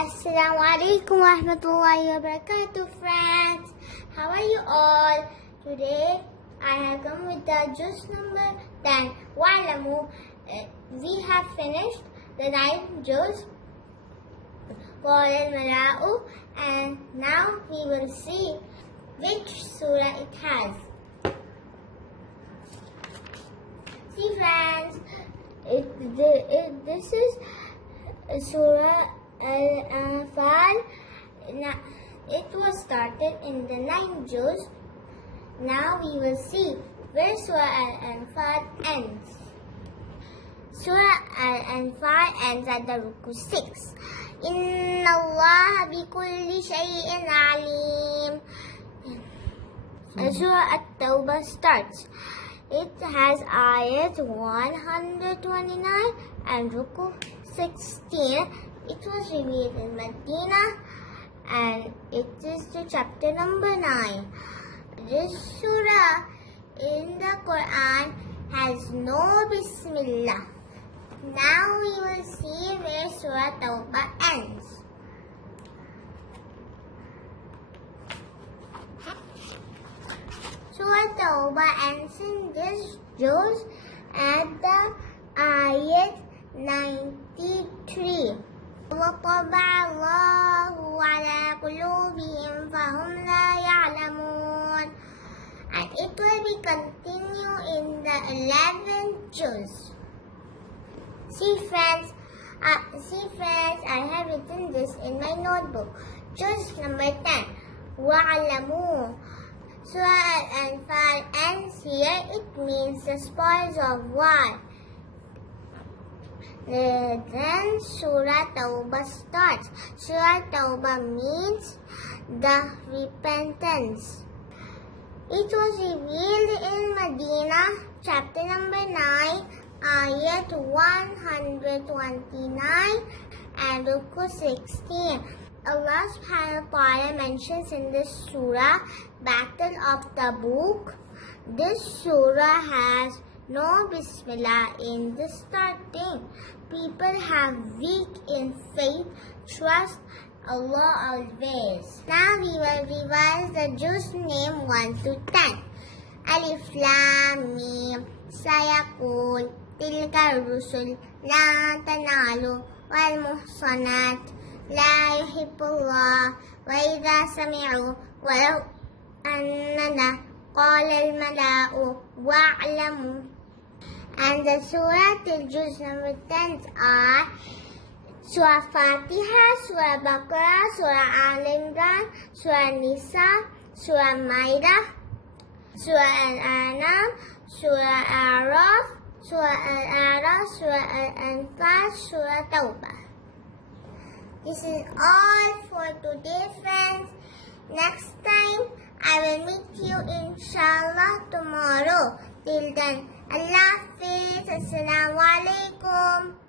Assalamu alaikum wa rahmatullahi wa barakatuh, friends. How are you all? Today I have come with the juz number 10. Wa'lamu. We have finished the 9th juz called al-mala'u, and now we will see which surah it has. See, friends, this is Surah Al-Anfal. It was started in the 9th juz. Now we will see where Surah Al-Anfal ends. Surah Al-Anfal ends at the ruku 6. Inna Allah bi kulli shay'in alim. Surah At-Tawbah starts. It has ayat 129 and ruku 16. It was revealed in Medina and it is the chapter number 9. This surah in the Quran has no Bismillah. Now we will see where Surah Tawbah ends. Surah Tawbah ends in this juz at the ayat 93. وَطَبَعَ اللَّهُ عَلَى قُلُوبِهِمْ فَهُمْ لَا يَعْلَمُونَ. And it will be continued in the 11th juz. See friends, I have written this in my notebook. Juz number 10. وَعَلَمُوا. Surah Al-Anfal ends here. It means the spoils of war. Then Surah Tawbah starts. Surah Tawbah means the repentance. It was revealed in Medina, chapter number 9, ayat 129 and ruku 16. Allah subhanahu wa ta'ala mentions in this surah Battle of Tabuk. This surah has no Bismillah in the starting. People have weak in faith, trust Allah always. Now we will revise the juz name 1 to 10. Alif, laam, meem, sayaqul, tilka rusul, la tanalu, wal muhsanat, la yuhibbullah, wa idha sami'u, walau annana, qala al-mala'u, wa'lamu. And the surah till juz number 10 are Surah Fatiha, Surah Baqarah, Surah Al-Imran, Surah Nisa, Surah Maidah, Surah Al-Anam, Surah Al-Araf, Surah Al-Araf, Surah Al-Anfal, Surah Tawbah. This is all for today, friends. Next time, I will meet you inshallah tomorrow. Till then, Allah Hafiz. Assalamu alaikum.